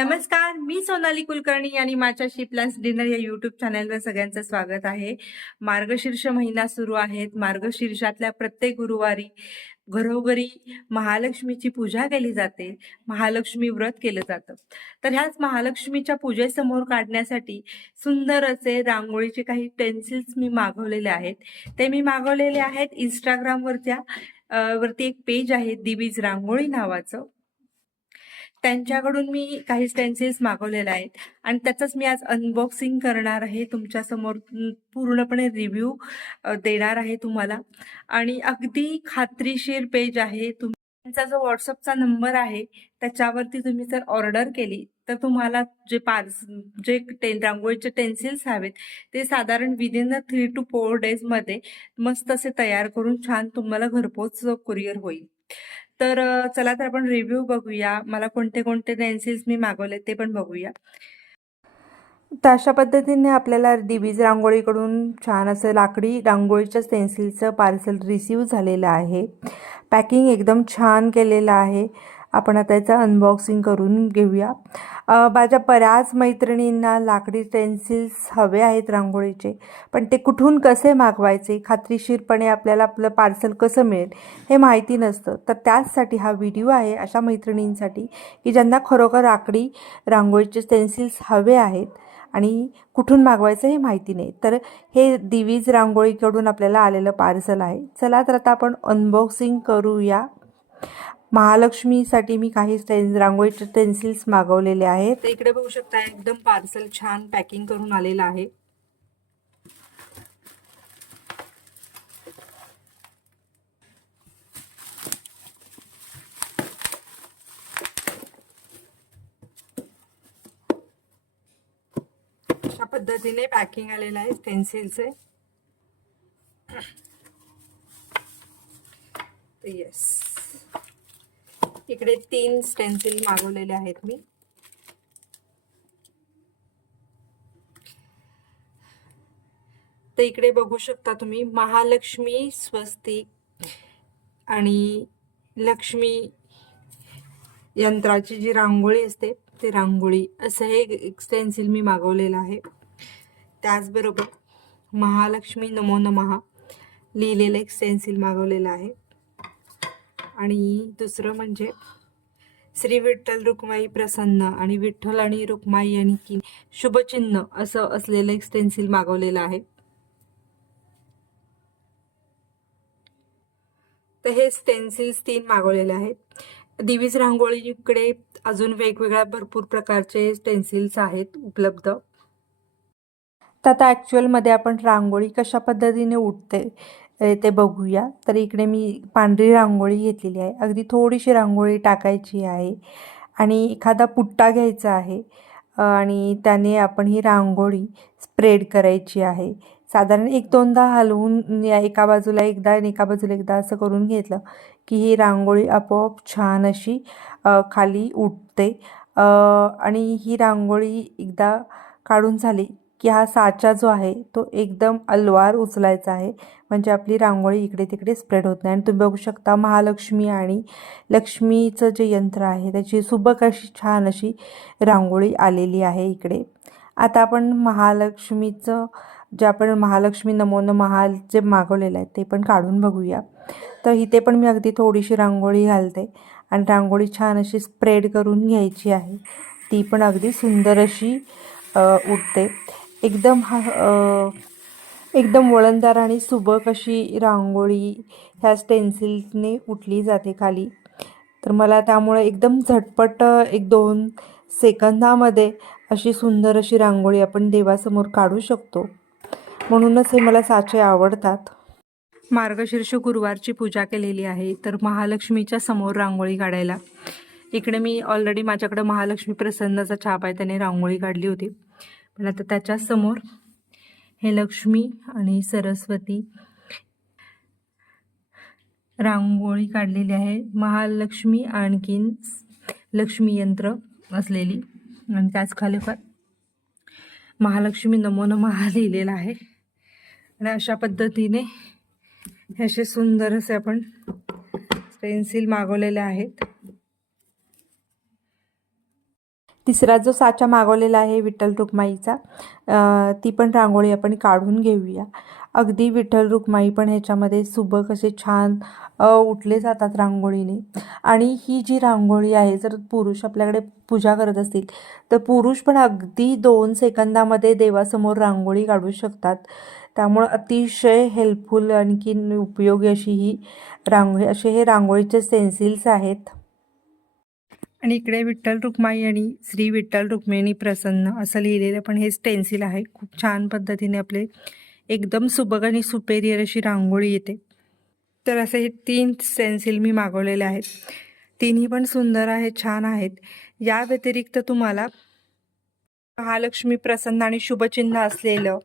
नमस्कार मी सोनाली कुलकर्णी आणि माझ्या शिपलास डिनर या युट्यूब चॅनलवर सगळ्यांचं स्वागत आहे. मार्गशीर्ष महिना सुरू आहेत. मार्गशीर्षातल्या प्रत्येक गुरुवारी घरोघरी महालक्ष्मीची पूजा केली जाते. महालक्ष्मी व्रत केलं जातं. तर ह्याच महालक्ष्मीच्या पूजेसमोर काढण्यासाठी सुंदर असे रांगोळीचे काही पेन्सिल्स मी मागवलेले आहेत. ते मी मागवलेले आहेत इंस्टाग्रामवरच्या वरती एक पेज आहे दिवीज रांगोळी नावाचं. त्यांच्याकडून मी काही स्टेन्सिल्स मागवलेल्या आहेत. आणि त्याचंच मी आज अनबॉक्सिंग करणार आहे. तुमच्यासमोर पूर्णपणे रिव्ह्यू देणार आहे तुम्हाला. आणि अगदी खात्रीशीर पेज आहे. तुम त्यांचा जो व्हॉट्सअपचा नंबर आहे त्याच्यावरती तुम्ही जर ऑर्डर केली तर तुम्हाला जे पार्स जे टेन रांगोळीचे टेन्सिल्स हवेत ते साधारण within the three to four डेजमध्ये मस्त असे तयार करून छान तुम्हाला घरपोच कुरिअर होईल. तर चला तर आपण रिव्ह्यू बघूया. मला कोणते कोणते पेन्सिल्स मी मागवले ते पण बघूया. तर अशा पद्धतीने आपल्याला दिवीज रांगोळीकडून छान असं लाकडी रांगोळीच्या पेन्सिलचं पार्सल रिसीव झालेलं आहे. पॅकिंग एकदम छान केलेलं आहे. आपण आता याचं अनबॉक्सिंग करून घेऊया. माझ्या बऱ्याच मैत्रिणींना लाकडी स्टेन्सिल्स हवे आहेत रांगोळीचे पण ते कुठून कसे मागवायचे खात्रीशीरपणे आपल्याला आपलं पार्सल कसं मिळेल हे माहिती नसतं. तर त्याचसाठी हा व्हिडिओ आहे अशा मैत्रिणींसाठी की ज्यांना खरोखर लाकडी रांगोळीचे स्टेन्सिल्स हवे आहेत आणि कुठून मागवायचं हे माहिती नाही. तर हे दिवीज रांगोळीकडून आपल्याला आलेलं पार्सल आहे. चला तर आता आपण अनबॉक्सिंग करूया. महालक्ष्मीसाठी मी काही स्टेन्स रांगोळीचे पेन्सिल्स मागवलेले आहेत. तर इकडे बघू शकता एकदम पार्सल छान पॅकिंग करून आलेलं आहे. अशा पद्धतीने पॅकिंग आलेलं आहे पेन्सिलचे येस इकडे तीन स्टेन्सिल मागवलेले आहेत मी. तर इकडे बघू शकता तुम्ही महालक्ष्मी स्वस्तिक आणि लक्ष्मी यंत्राची जी रांगोळी असते ते रांगोळी असं हे एक स्टेन्सिल मी मागवलेलं आहे. त्याचबरोबर महालक्ष्मी नमो नमहा लिहिलेलं एक स्टेन्सिल मागवलेलं आहे. आणि दुसरं म्हणजे श्री विठ्ठल रुक्माई प्रसन्न आणि विठ्ठल आणि रुक्माई आणि की शुभचिन्ह असं असलेलं एक स्टेन्सिल मागवलेलं आहे. तर हे स्टेन्सिल्स तीन मागवलेले आहेत. दिवीज रांगोळीकडे अजून वेगवेगळ्या भरपूर प्रकारचे स्टेन्सिल्स आहेत उपलब्ध. तर आता ॲक्च्युअलमध्ये आपण रांगोळी कशा पद्धतीने उठते ते बघूया. तर इकडे मी पांढरी रांगोळी घेतलेली आहे. अगदी थोडीशी रांगोळी टाकायची आहे आणि एखादा पुट्टा घ्यायचा आहे. आणि त्याने आपण ही रांगोळी स्प्रेड करायची आहे. साधारण एक दोनदा हलवून या एका बाजूला एकदा आणि एका बाजूला एकदा असं करून घेतलं की ही रांगोळी आपोआप छान अशी खाली उठते. आणि ही रांगोळी एकदा काढून झाली की हा साचा जो आहे तो एकदम अलवार उचलायचा आहे. म्हणजे आपली रांगोळी इकडे तिकडे स्प्रेड होत नाही. आणि तुम्ही बघू शकता महालक्ष्मी आणि लक्ष्मीचं जे यंत्र आहे त्याची सुबक अशी छान अशी रांगोळी आलेली आहे इकडे. आता आपण महालक्ष्मीचं जे आपण महालक्ष्मी नमोनं महाल जे मागवलेलं आहे ते पण काढून बघूया. तर इथे पण मी अगदी थोडीशी रांगोळी घालते. आणि रांगोळी छान अशी स्प्रेड करून घ्यायची आहे. ती पण अगदी सुंदर अशी उठते एकदम हा एकदम वळणदार आणि सुबक अशी रांगोळी ह्या स्टेन्सिलने उठली जाते खाली. तर मला त्यामुळे एकदम झटपट एक दोन सेकंदामध्ये अशी सुंदर अशी रांगोळी आपण देवासमोर काढू शकतो. म्हणूनच हे मला साचे आवडतात. मार्गशीर्ष गुरुवारची पूजा केलेली आहे तर महालक्ष्मीच्या समोर रांगोळी काढायला. इकडे मी ऑलरेडी माझ्याकडे महालक्ष्मी प्रसन्नाचा छाप आहे त्याने रांगोळी काढली होती. पण आता त्याच्यासमोर हे लक्ष्मी आणि सरस्वती रांगोळी काढलेली आहे. महालक्ष्मी आणखीन लक्ष्मी यंत्र असलेली. आणि त्याच खालीफार महालक्ष्मी नमो महा लिहिलेला आहे. आणि अशा पद्धतीने हे असे सुंदर असे आपण पेन्सिल मागवलेले आहेत. तिसरा जो साचा मागवलेला आहे विठ्ठल रुक्माईचा ती पण रांगोळी आपण काढून घेऊया. अगदी विठ्ठल रुक्माई पण ह्याच्यामध्ये सुबक असे छान उठले जातात रांगोळीने. आणि ही जी रांगोळी आहे जर पुरुष आपल्याकडे पूजा करत असतील तर पुरुष पण अगदी दोन सेकंदामध्ये देवासमोर रांगोळी काढू शकतात. त्यामुळं अतिशय हेल्पफुल आणखीन उपयोगी अशी ही रांगोळी असे हे रांगोळीचे सेन्सिल्स आहेत. आणि इकडे विठ्ठल रुक्माई आणि श्री विठ्ठल रुक्मिणी प्रसन्न असं लिहिलेलं पण हे स्टेन्सिल आहे. खूप छान पद्धतीने आपले एकदम सुबक आणि सुपेरियर अशी रांगोळी येते. तर असे हे तीन स्टेन्सिल मी मागवलेले आहेत. तिन्ही पण सुंदर आहेत छान आहेत. या व्यतिरिक्त तुम्हाला महालक्ष्मी प्रसन्न आणि शुभचिन्ह असलेलं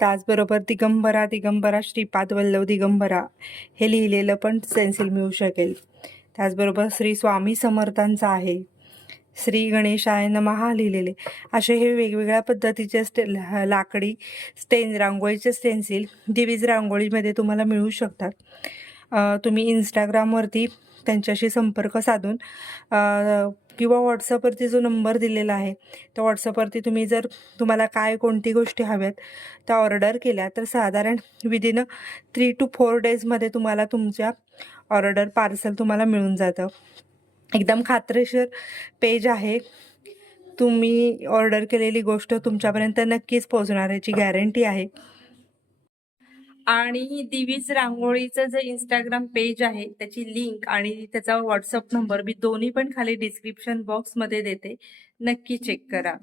त्याचबरोबर दिगंबरा दिगंबरा श्रीपाद वल्लभ दिगंबरा हे लिहिलेलं पण स्टेन्सिल मिळू शकेल. त्याचबरोबर श्री स्वामी समर्थांचं आहे. श्री गणेशाय नमहा लिहिलेले. असे हे वेगवेगळ्या पद्धतीचे स्टे लाकडी स्टेन रांगोळीचे स्टेन्सिल दिवीज रांगोळीमध्ये तुम्हाला मिळू शकतात. तुम्ही इंस्टाग्रामवरती त्यांच्याशी संपर्क साधून किंवा व्हॉट्सअपवरती जो नंबर दिलेला आहे त्या व्हॉट्सअपवरती तुम्ही जर तुम्हाला काय कोणती गोष्टी हव्यात त्या ऑर्डर केल्या तर साधारण विदिन थ्री टू फोर डेजमध्ये तुम्हाला तुमच्या ऑर्डर पार्सल तुम्हाला मिळून जातं. एकदम खात्रीशीर पेज आहे. तुम्ही ऑर्डर केलेली गोष्ट तुमच्यापर्यंत नक्कीच पोहोचणार याची गॅरंटी आहे. आणि दिवीज रांगोळीचं जे इंस्टाग्राम पेज आहे त्याची लिंक आणि त्याचा व्हॉट्सअप नंबर मी दोन्ही पण खाली डिस्क्रिप्शन बॉक्समध्ये देते. नक्की चेक करा.